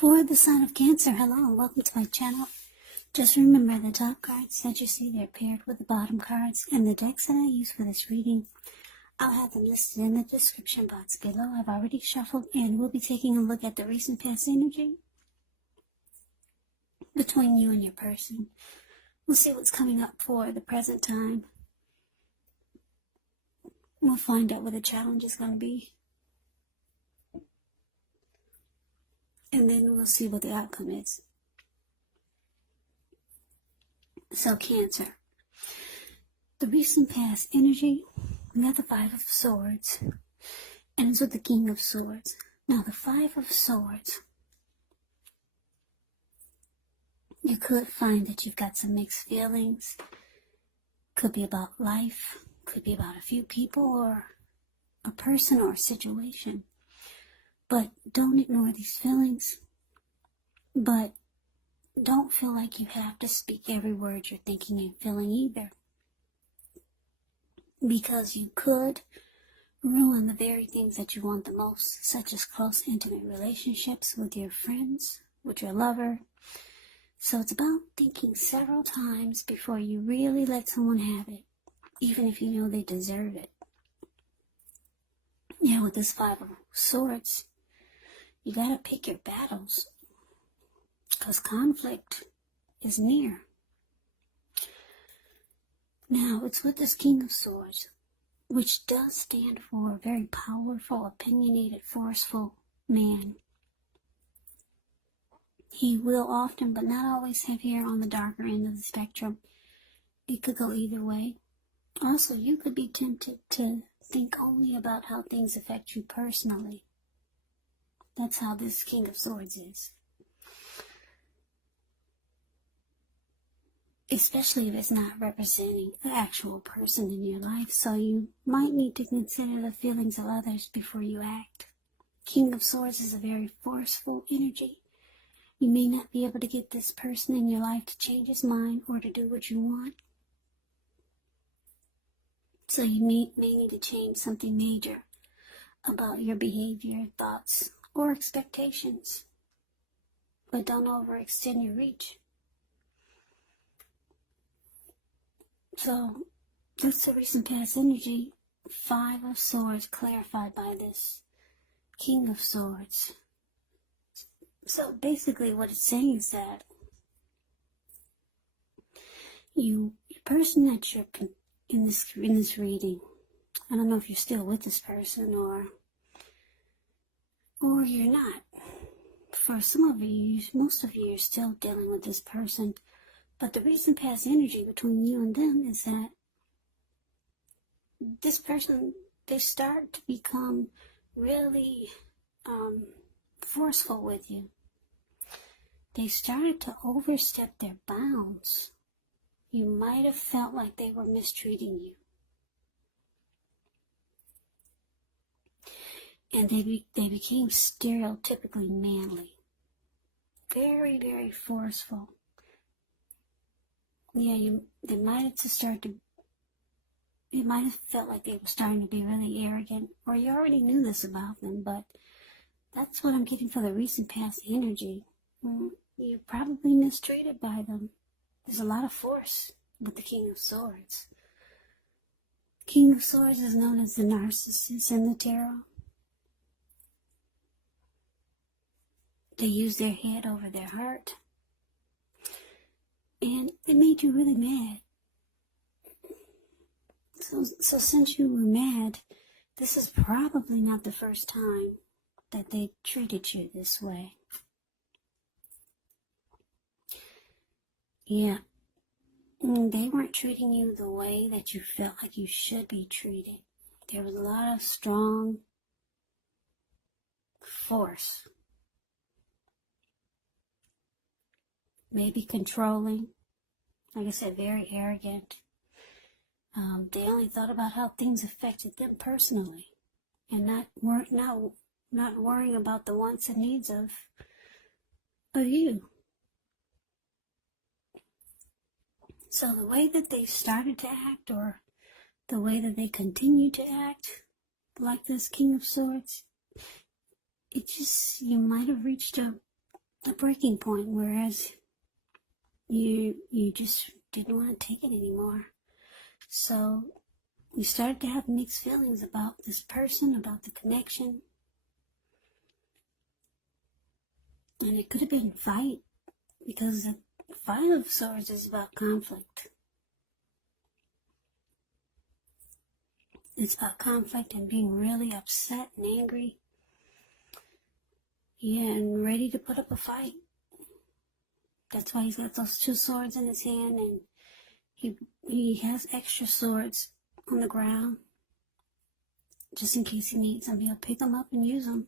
For the sign of Cancer, hello and welcome to my channel. Just remember the top cards that you see, they're paired with the bottom cards, and the decks that I use for this reading, I'll have them listed in the description box below. I've already shuffled and we'll be taking a look at the recent past energy between you and your person. We'll see what's coming up for the present time. We'll find out what the challenge is going to be. And then we'll see what the outcome is. So Cancer, the recent past energy, we got the Five of Swords, and it's with the King of Swords. Now the Five of Swords, you could find that you've got some mixed feelings. Could be about life, could be about a few people or a person or a situation. But don't ignore these feelings. But don't feel like you have to speak every word you're thinking and feeling either. Because you could ruin the very things that you want the most, such as close, intimate relationships with your friends, with your lover. So it's about thinking several times before you really let someone have it, even if you know they deserve it. Yeah, with this Five of Swords, you gotta pick your battles, because conflict is near. Now, it's with this King of Swords, which does stand for a very powerful, opinionated, forceful man. He will often, but not always, have hair on the darker end of the spectrum. It could go either way. Also, you could be tempted to think only about how things affect you personally. That's how this King of Swords is. Especially if it's not representing an actual person in your life. So you might need to consider the feelings of others before you act. King of Swords is a very forceful energy. You may not be able to get this person in your life to change his mind or to do what you want. So you may need to change something major about your behavior, thoughts, or expectations. But don't overextend your reach. So, that's the recent past energy. Five of Swords clarified by this King of Swords. So basically what it's saying is that your person that you're in this reading, I don't know if you're still with this person or you're not. For some of you, most of you are still dealing with this person. But the recent past energy between you and them is that this person, they start to become really forceful with you. They started to overstep their bounds. You might have felt like they were mistreating you. And they became stereotypically manly. Very, very forceful. Yeah, they might have it might have felt like they were starting to be really arrogant, or you already knew this about them, but that's what I'm getting for the recent past energy. You're probably mistreated by them. There's a lot of force with the King of Swords. King of Swords is known as the Narcissist in the tarot. They use their head over their heart. And it made you really mad. So since you were mad, this is probably not the first time that they treated you this way. Yeah. They weren't treating you the way that you felt like you should be treated. There was a lot of strong force. Maybe controlling. Like I said, very arrogant. They only thought about how things affected them personally, and not worrying about the wants and needs of you. So the way that they started to act, or the way that they continue to act, like this King of Swords, you might have reached a a breaking point, whereas you just didn't want to take it anymore. So you started to have mixed feelings about this person, about the connection. And it could have been fight, because the Five of Swords is about conflict. It's about conflict and being really upset and angry. Yeah, and ready to put up a fight. That's why he's got those two swords in his hand, and he has extra swords on the ground, just in case he needs them. He'll pick them up and use them.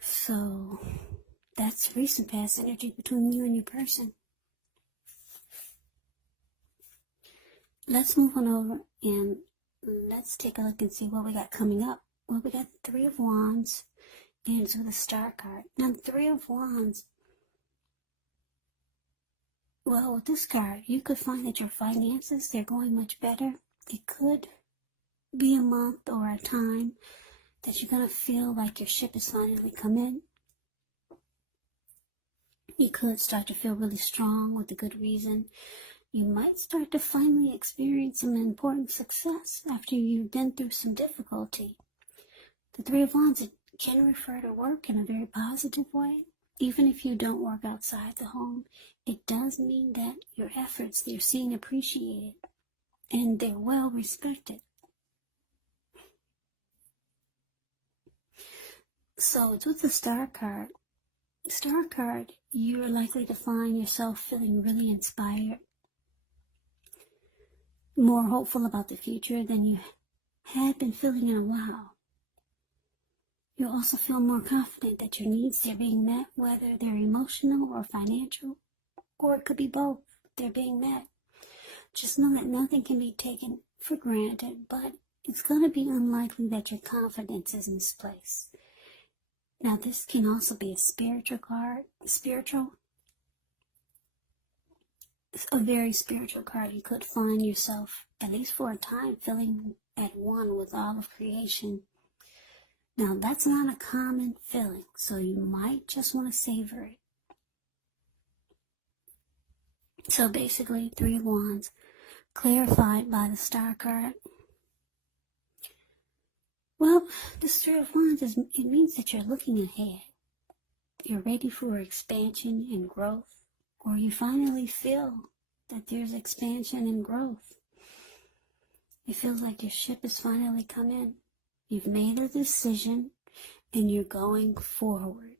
So that's recent past energy between you and your person. Let's move on over and let's take a look and see what we got coming up. Well, we got the Three of Wands, and it's with a Star card. Now, the Three of Wands, well, with this card, you could find that your finances, they're going much better. It could be a month or a time that you're going to feel like your ship has finally come in. You could start to feel really strong with a good reason. You might start to finally experience some important success after you've been through some difficulty. The Three of Wands, it can refer to work in a very positive way. Even if you don't work outside the home, it does mean that your efforts, they're seen appreciated and they're well respected. So it's with the Star card. Star card, you're likely to find yourself feeling really inspired, more hopeful about the future than you had been feeling in a while. You'll also feel more confident that your needs are being met, whether they're emotional or financial, or it could be both. They're being met. Just know that nothing can be taken for granted, but it's going to be unlikely that your confidence is misplaced. Now, this can also be a spiritual card. A very spiritual card. You could find yourself, at least for a time, feeling at one with all of creation. Now, that's not a common feeling, so you might just want to savor it. So basically, Three of Wands, clarified by the Star card. Well, this Three of Wands, it means that you're looking ahead. You're ready for expansion and growth, or you finally feel that there's expansion and growth. It feels like your ship has finally come in. You've made a decision and you're going forward.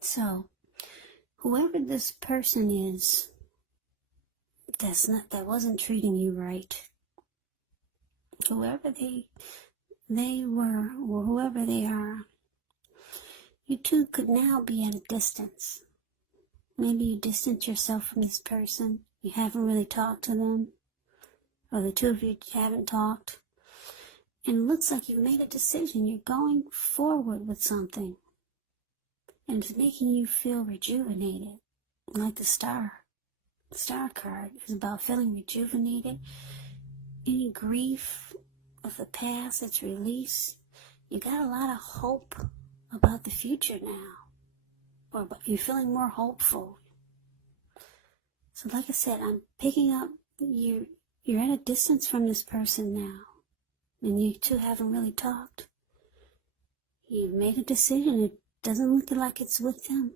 So, whoever this person is that wasn't treating you right, whoever they were or whoever they are, you two could now be at a distance. Maybe you distance yourself from this person. You haven't really talked to them, or the two of you haven't talked. And it looks like you've made a decision. You're going forward with something. And it's making you feel rejuvenated. Like the Star card is about feeling rejuvenated. Any grief of the past that's released. You got a lot of hope about the future now. Or you're feeling more hopeful. So like I said, I'm picking up, you're at a distance from this person now. And you two haven't really talked. You've made a decision. It doesn't look like it's with them.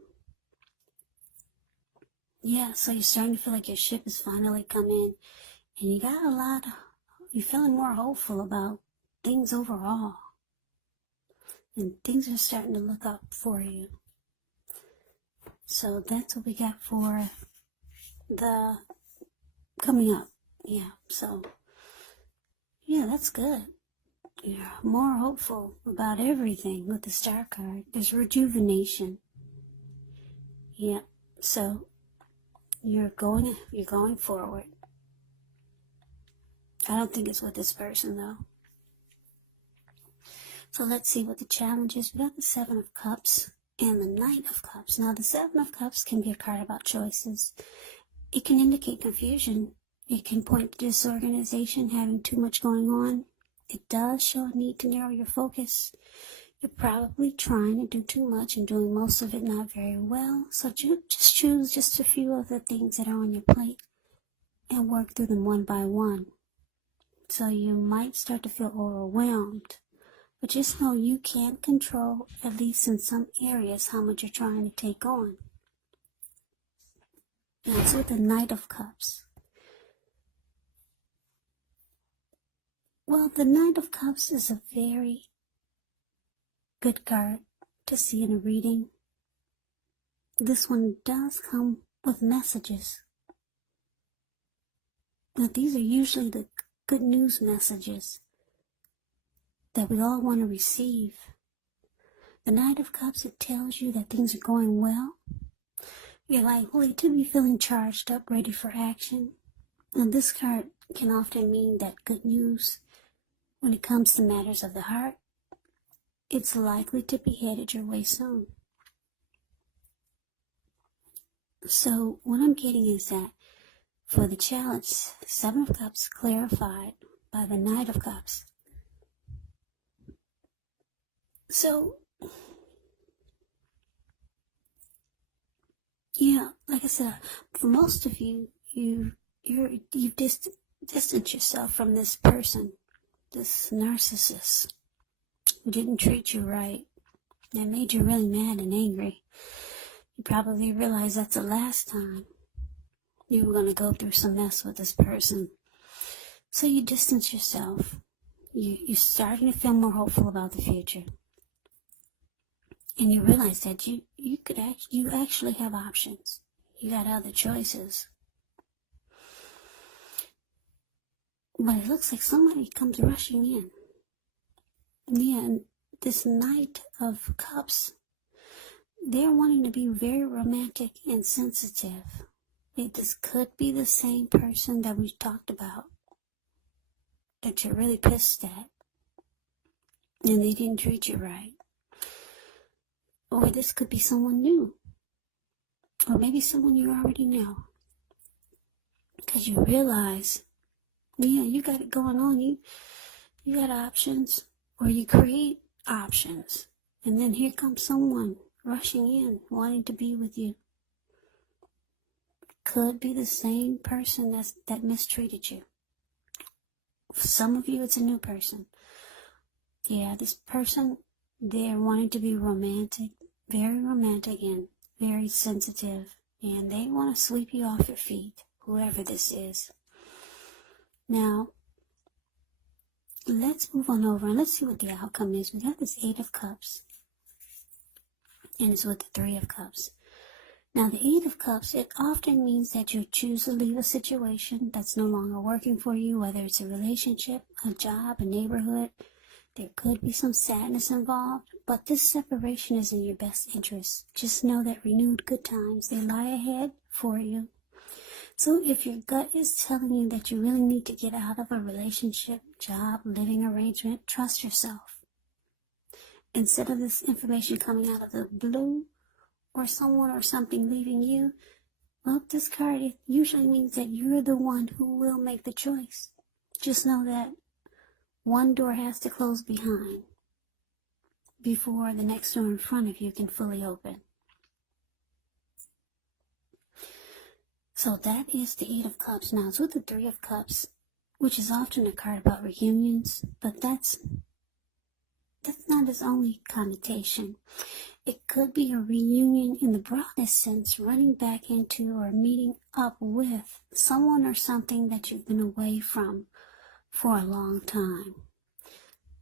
Yeah, so you're starting to feel like your ship has finally come in. And you got you're feeling more hopeful about things overall. And things are starting to look up for you. So that's what we got for the coming up. Yeah, so, yeah, that's good. You're more hopeful about everything with the Star card. There's rejuvenation. Yeah, so you're going forward. I don't think it's with this person though. So let's see what the challenge is. We got the Seven of Cups and the Knight of Cups. Now the Seven of Cups can be a card about choices. It can indicate confusion. It can point to disorganization, having too much going on. It does show a need to narrow your focus. You're probably trying to do too much and doing most of it not very well. So just choose just a few of the things that are on your plate and work through them one by one. So you might start to feel overwhelmed. But just know you can't control, at least in some areas, how much you're trying to take on. Now it's with the Knight of Cups. Well, the Knight of Cups is a very good card to see in a reading. This one does come with messages. Now these are usually the good news messages that we all want to receive. The Knight of Cups, it tells you that things are going well. You're likely to be feeling charged up, ready for action. And this card can often mean that good news, when it comes to matters of the heart, it's likely to be headed your way soon. So what I'm getting is that for the challenge, Seven of Cups clarified by the Knight of Cups. So, yeah, like I said, for most of you, you've distanced yourself from this person, this narcissist, who didn't treat you right, and made you really mad and angry. You probably realize that's the last time you were going to go through some mess with this person. So you distance yourself. You're starting to feel more hopeful about the future. And you realize that you actually have options. You got other choices. But it looks like somebody comes rushing in. Yeah, and this Knight of Cups, they're wanting to be very romantic and sensitive. This could be the same person that we talked about, that you're really pissed at, and they didn't treat you right. Or this could be someone new. Or maybe someone you already know. Because you realize, yeah, you got it going on. You got options. Or you create options. And then here comes someone rushing in, wanting to be with you. Could be the same person that mistreated you. For some of you, it's a new person. Yeah, this person, they're wanting to be romantic, and very sensitive, and they want to sweep you off your feet, whoever this is. Now, let's move on over and let's see what the outcome is. We got this Eight of Cups, and it's with the Three of Cups. Now, the Eight of Cups, it often means that you choose to leave a situation that's no longer working for you, whether it's a relationship, a job, a neighborhood. There could be some sadness involved, but this separation is in your best interest. Just know that renewed good times, they lie ahead for you. So if your gut is telling you that you really need to get out of a relationship, job, living arrangement, trust yourself. Instead of this information coming out of the blue, or someone or something leaving you, well, this card, it usually means that you're the one who will make the choice. Just know that one door has to close behind before the next door in front of you can fully open. So that is the Eight of Cups. Now it's with the Three of Cups, which is often a card about reunions, but that's not its only connotation. It could be a reunion in the broadest sense, running back into or meeting up with someone or something that you've been away from for a long time.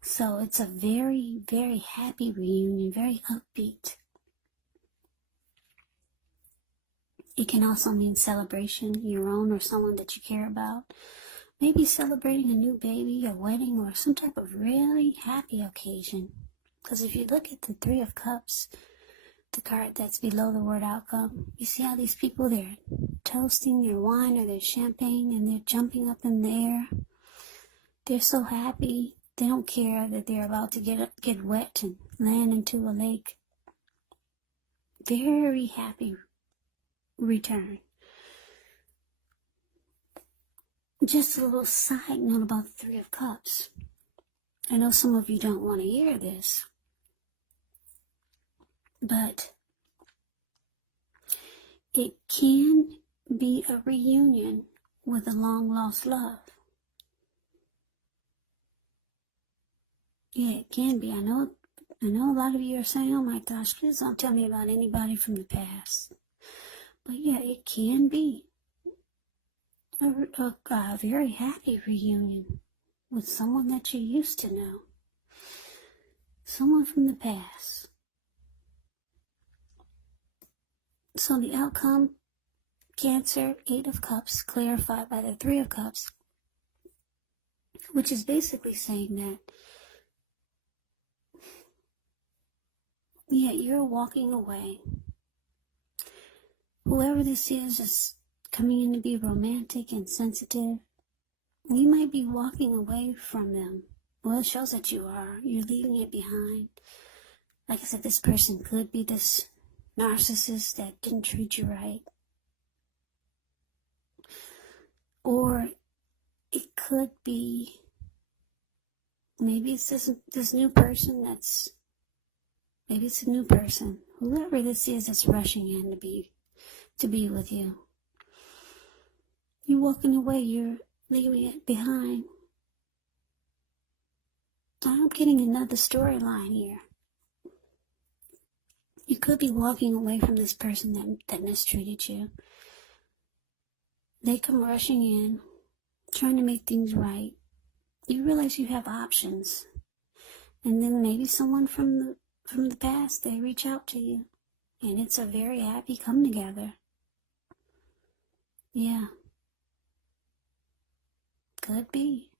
So it's a very, very happy reunion, very upbeat. It can also mean celebration, your own or someone that you care about. Maybe celebrating a new baby, a wedding, or some type of really happy occasion. Because if you look at the Three of Cups, the card that's below the word outcome, you see how these people, they're toasting their wine or their champagne and they're jumping up in the air. They're so happy. They don't care that they're about to get wet and land into a lake. Very happy return. Just a little side note about the Three of Cups. I know some of you don't want to hear this, but it can be a reunion with a long-lost love. Yeah, it can be. I know a lot of you are saying, oh my gosh, please don't tell me about anybody from the past. But yeah, it can be a very happy reunion with someone that you used to know. Someone from the past. So the outcome, Cancer, 8 of Cups, clarified by the 3 of Cups, which is basically saying that, yeah, you're walking away. Whoever this is coming in to be romantic and sensitive. You might be walking away from them. Well, it shows that you are. You're leaving it behind. Like I said, this person could be this narcissist that didn't treat you right. Or it could be, maybe it's this new person maybe it's a new person. Whoever this is that's rushing in to be with you. You're walking away, you're leaving it behind. I'm getting another storyline here. You could be walking away from this person that mistreated you. They come rushing in, trying to make things right. You realize you have options. And then maybe someone from the past, they reach out to you. And it's a very happy come together. Yeah. Could be.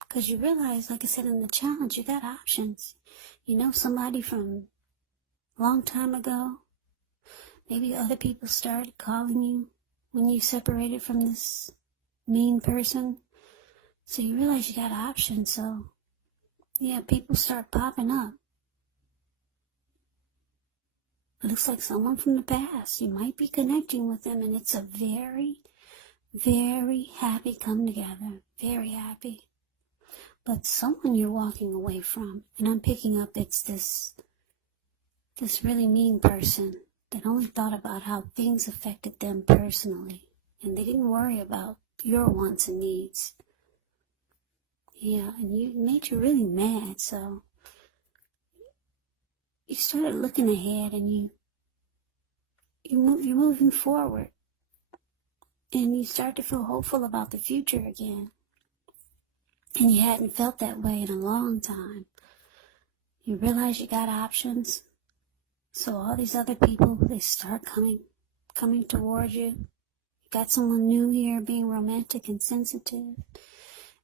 Because you realize, like I said in the challenge, you got options. You know somebody from a long time ago. Maybe other people started calling you when you separated from this mean person. So you realize you got options. So, yeah, people start popping up. It looks like someone from the past. You might be connecting with them, and it's a very, very happy come together. Very happy. But someone you're walking away from, and I'm picking up it's this really mean person that only thought about how things affected them personally, and they didn't worry about your wants and needs. Yeah, and it made you really mad, so you started looking ahead, and you're moving forward, and you start to feel hopeful about the future again. And you hadn't felt that way in a long time. You realize you got options. So all these other people, they start coming toward you. You got someone new here being romantic and sensitive.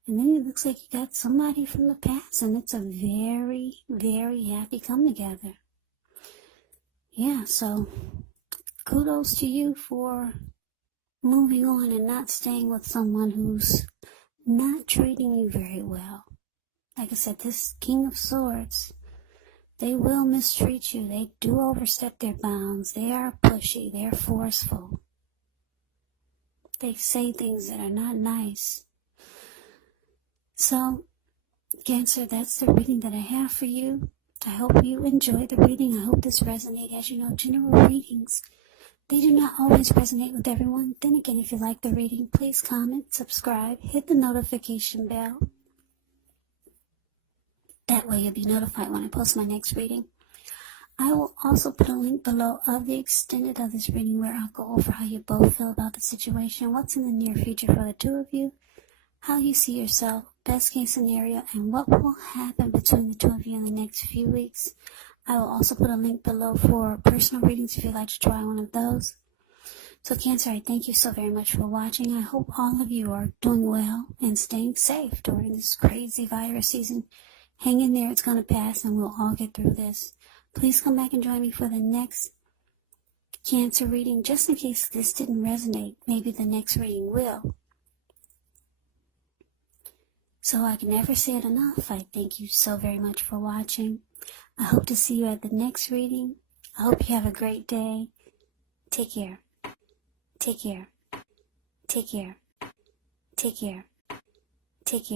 And then it looks like you got somebody from the past, and it's a very, very happy come together. Yeah, so kudos to you for moving on and not staying with someone who's not treating you very well. Like I said, this King of Swords, they will mistreat you. They do overstep their bounds. They are pushy. They're forceful. They say things that are not nice. So, Cancer, that's the reading that I have for you. I hope you enjoyed the reading. I hope this resonated. As you know, general readings, they do not always resonate with everyone. Then again, if you like the reading, please comment, subscribe, hit the notification bell. That way you'll be notified when I post my next reading. I will also put a link below of the extended of this reading where I'll go over how you both feel about the situation, what's in the near future for the two of you, how you see yourself, best case scenario, and what will happen between the two of you in the next few weeks. I will also put a link below for personal readings if you'd like to try one of those. So Cancer, I thank you so very much for watching. I hope all of you are doing well and staying safe during this crazy virus season. Hang in there, it's going to pass, and we'll all get through this. Please come back and join me for the next Cancer reading, just in case this didn't resonate. Maybe the next reading will. So I can never say it enough. I thank you so very much for watching. I hope to see you at the next reading. I hope you have a great day. Take care. Take care. Take care. Take care. Take care.